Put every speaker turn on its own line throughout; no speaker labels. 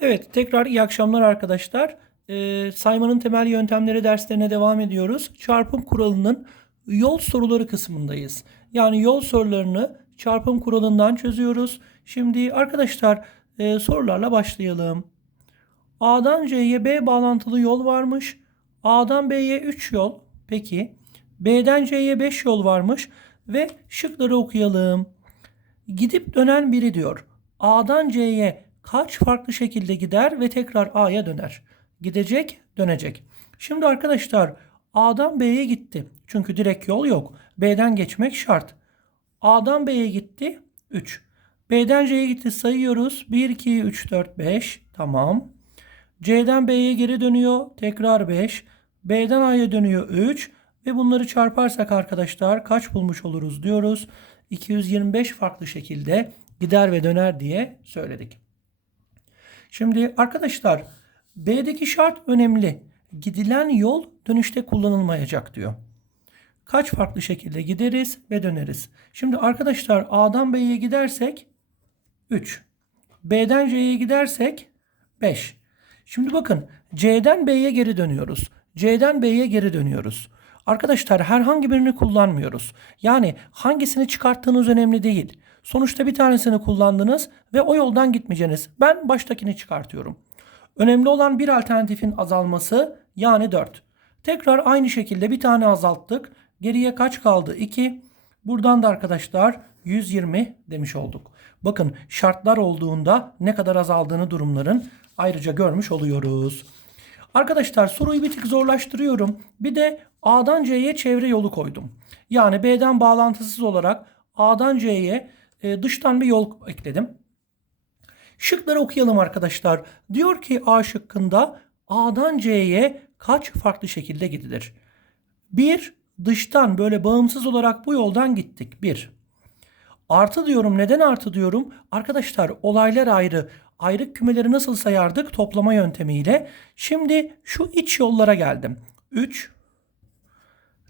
Evet, tekrar iyi akşamlar arkadaşlar. Ee, saymanın temel yöntemleri derslerine devam ediyoruz. Çarpım kuralının yol soruları kısmındayız. Yani yol sorularını çarpım kuralından çözüyoruz. Şimdi arkadaşlar e, sorularla başlayalım. A'dan C'ye B bağlantılı yol varmış. A'dan B'ye 3 yol. Peki. B'den C'ye 5 yol varmış. Ve şıkları okuyalım. Gidip dönen biri diyor. A'dan C'ye kaç farklı şekilde gider ve tekrar A'ya döner? Gidecek, dönecek. Şimdi arkadaşlar A'dan B'ye gitti. Çünkü direkt yol yok. B'den geçmek şart. A'dan B'ye gitti 3. B'den C'ye gitti sayıyoruz. 1, 2, 3, 4, 5. Tamam. C'den B'ye geri dönüyor. Tekrar 5. B'den A'ya dönüyor 3. Ve bunları çarparsak arkadaşlar kaç bulmuş oluruz diyoruz. 225 farklı şekilde gider ve döner diye söyledik. Şimdi arkadaşlar B'deki şart önemli. Gidilen yol dönüşte kullanılmayacak diyor. Kaç farklı şekilde gideriz ve döneriz. Şimdi arkadaşlar A'dan B'ye gidersek 3. B'den C'ye gidersek 5. Şimdi bakın C'den B'ye geri dönüyoruz. C'den B'ye geri dönüyoruz. Arkadaşlar herhangi birini kullanmıyoruz. Yani hangisini çıkarttığınız önemli değil. Sonuçta bir tanesini kullandınız ve o yoldan gitmeyeceksiniz. Ben baştakini çıkartıyorum. Önemli olan bir alternatifin azalması yani 4. Tekrar aynı şekilde bir tane azalttık. Geriye kaç kaldı? 2. Buradan da arkadaşlar 120 demiş olduk. Bakın şartlar olduğunda ne kadar azaldığını durumların ayrıca görmüş oluyoruz. Arkadaşlar soruyu bir tık zorlaştırıyorum. Bir de A'dan C'ye çevre yolu koydum. Yani B'den bağlantısız olarak A'dan C'ye e, dıştan bir yol ekledim. Şıkları okuyalım arkadaşlar. Diyor ki A şıkkında A'dan C'ye kaç farklı şekilde gidilir? Bir, dıştan böyle bağımsız olarak bu yoldan gittik. Bir. Artı diyorum. Neden artı diyorum? Arkadaşlar olaylar ayrı. Ayrık kümeleri nasıl sayardık? Toplama yöntemiyle. Şimdi şu iç yollara geldim. 3.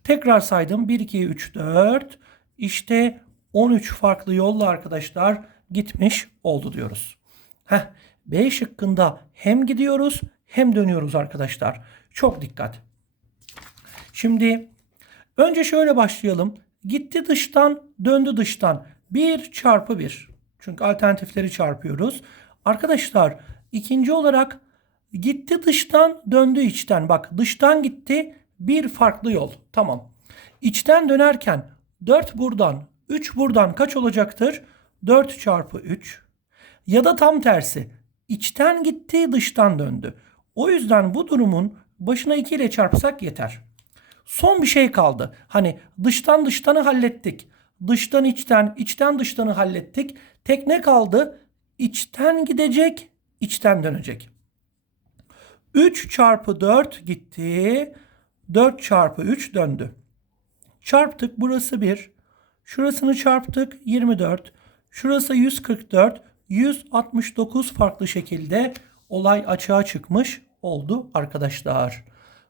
Tekrar saydım. 1, 2, 3, 4. İşte 13 farklı yolla arkadaşlar gitmiş oldu diyoruz. Heh, B şıkkında hem gidiyoruz hem dönüyoruz arkadaşlar. Çok dikkat. Şimdi önce şöyle başlayalım. Gitti dıştan, döndü dıştan. 1 çarpı 1. Çünkü alternatifleri çarpıyoruz. Arkadaşlar ikinci olarak gitti dıştan, döndü içten. Bak dıştan gitti bir farklı yol. Tamam. İçten dönerken 4 buradan, 3 buradan kaç olacaktır? 4 çarpı 3. Ya da tam tersi. İçten gitti, dıştan döndü. O yüzden bu durumun başına 2 ile çarpsak yeter. Son bir şey kaldı. Hani dıştan dıştanı hallettik. Dıştan içten, içten dıştanı hallettik. Tek ne kaldı? İçten gidecek, içten dönecek. 3 çarpı 4 gitti. 4 çarpı 3 döndü. Çarptık burası 1. Şurasını çarptık 24. Şurası 144. 169 farklı şekilde olay açığa çıkmış oldu arkadaşlar.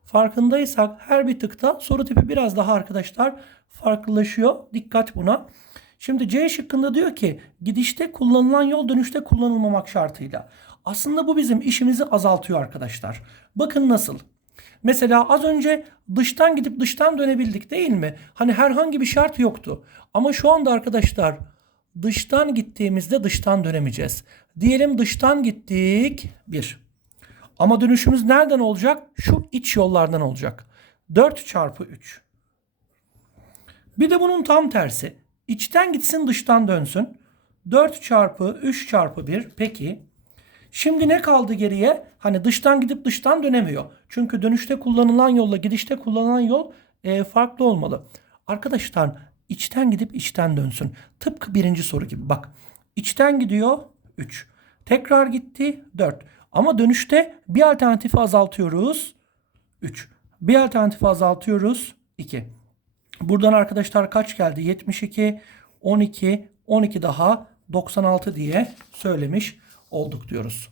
Farkındaysak her bir tıkta soru tipi biraz daha arkadaşlar farklılaşıyor. Dikkat buna. Şimdi C şıkkında diyor ki gidişte kullanılan yol dönüşte kullanılmamak şartıyla. Aslında bu bizim işimizi azaltıyor arkadaşlar. Bakın nasıl. Mesela az önce dıştan gidip dıştan dönebildik değil mi? Hani herhangi bir şart yoktu. Ama şu anda arkadaşlar dıştan gittiğimizde dıştan dönemeyeceğiz. Diyelim dıştan gittik. Bir. Ama dönüşümüz nereden olacak? Şu iç yollardan olacak. 4 çarpı 3. Bir de bunun tam tersi. İçten gitsin dıştan dönsün. 4 çarpı 3 çarpı 1. Peki. Şimdi ne kaldı geriye? Hani dıştan gidip dıştan dönemiyor. Çünkü dönüşte kullanılan yolla gidişte kullanılan yol e, farklı olmalı. Arkadaşlar içten gidip içten dönsün. Tıpkı birinci soru gibi. Bak içten gidiyor 3. Tekrar gitti 4. Ama dönüşte bir alternatifi azaltıyoruz. 3. Bir alternatifi azaltıyoruz. 2. Buradan arkadaşlar kaç geldi? 72, 12, 12 daha 96 diye söylemiş olduk diyoruz.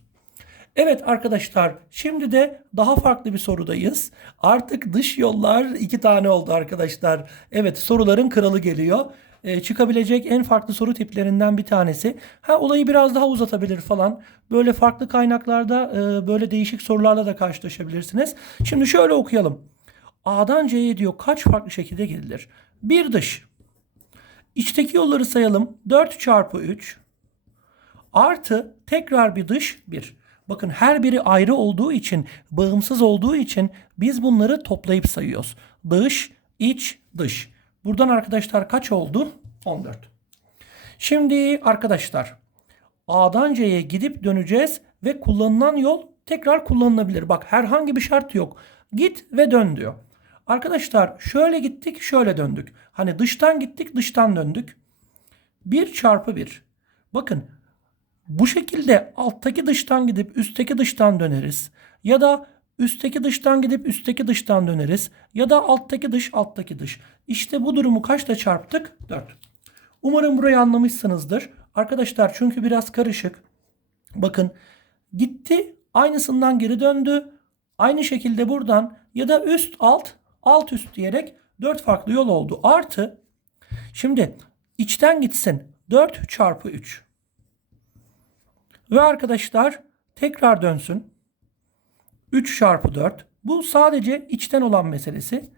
Evet arkadaşlar şimdi de daha farklı bir sorudayız. Artık dış yollar iki tane oldu arkadaşlar. Evet soruların kralı geliyor. e, çıkabilecek en farklı soru tiplerinden bir tanesi. Ha olayı biraz daha uzatabilir falan. Böyle farklı kaynaklarda e, böyle değişik sorularla da karşılaşabilirsiniz. Şimdi şöyle okuyalım. A'dan C'ye diyor kaç farklı şekilde gidilir? Bir dış. İçteki yolları sayalım. 4 çarpı 3 artı tekrar bir dış 1. Bakın her biri ayrı olduğu için, bağımsız olduğu için biz bunları toplayıp sayıyoruz. Dış, iç, dış. Buradan arkadaşlar kaç oldu? 14. Şimdi arkadaşlar A'dan C'ye gidip döneceğiz ve kullanılan yol tekrar kullanılabilir. Bak herhangi bir şart yok. Git ve dön diyor. Arkadaşlar şöyle gittik şöyle döndük. Hani dıştan gittik dıştan döndük. 1 çarpı 1. Bakın bu şekilde alttaki dıştan gidip üstteki dıştan döneriz. Ya da üstteki dıştan gidip üstteki dıştan döneriz. Ya da alttaki dış alttaki dış. İşte bu durumu kaçla çarptık? 4. Umarım burayı anlamışsınızdır. Arkadaşlar çünkü biraz karışık. Bakın gitti aynısından geri döndü. Aynı şekilde buradan ya da üst alt alt üst diyerek 4 farklı yol oldu. Artı şimdi içten gitsin 4 çarpı 3. Ve arkadaşlar tekrar dönsün. 3 çarpı 4. Bu sadece içten olan meselesi.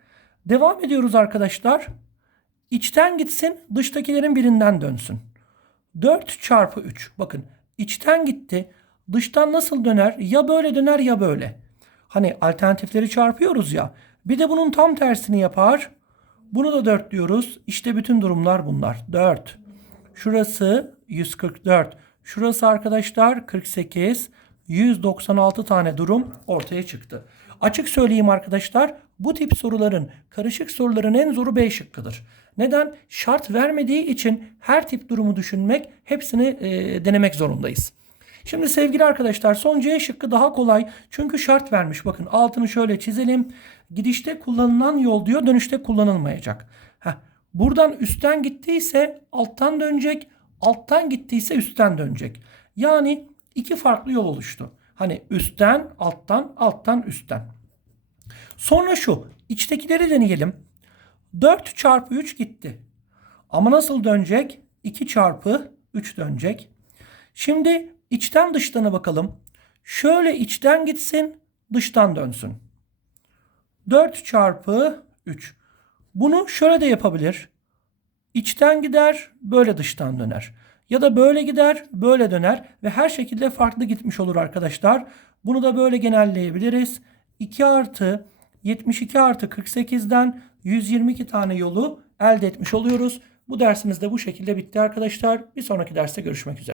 Devam ediyoruz arkadaşlar. İçten gitsin dıştakilerin birinden dönsün. 4 çarpı 3. Bakın içten gitti. Dıştan nasıl döner? Ya böyle döner ya böyle. Hani alternatifleri çarpıyoruz ya. Bir de bunun tam tersini yapar. Bunu da 4 diyoruz. İşte bütün durumlar bunlar. 4. Şurası 144. Şurası arkadaşlar 48. 196 tane durum ortaya çıktı. Açık söyleyeyim arkadaşlar bu tip soruların karışık soruların en zoru B şıkkıdır. Neden? Şart vermediği için her tip durumu düşünmek hepsini e, denemek zorundayız. Şimdi sevgili arkadaşlar son C şıkkı daha kolay. Çünkü şart vermiş. Bakın altını şöyle çizelim. Gidişte kullanılan yol diyor dönüşte kullanılmayacak. Heh, buradan üstten gittiyse alttan dönecek. Alttan gittiyse üstten dönecek. Yani iki farklı yol oluştu. Hani üstten, alttan, alttan, üstten. Sonra şu içtekileri deneyelim. 4 çarpı 3 gitti. Ama nasıl dönecek? 2 çarpı 3 dönecek. Şimdi içten dıştana bakalım. Şöyle içten gitsin, dıştan dönsün. 4 çarpı 3. Bunu şöyle de yapabilir. İçten gider, böyle dıştan döner. Ya da böyle gider, böyle döner ve her şekilde farklı gitmiş olur arkadaşlar. Bunu da böyle genelleyebiliriz. 2 artı 72 artı 48'den 122 tane yolu elde etmiş oluyoruz. Bu dersimiz de bu şekilde bitti arkadaşlar. Bir sonraki derste görüşmek üzere.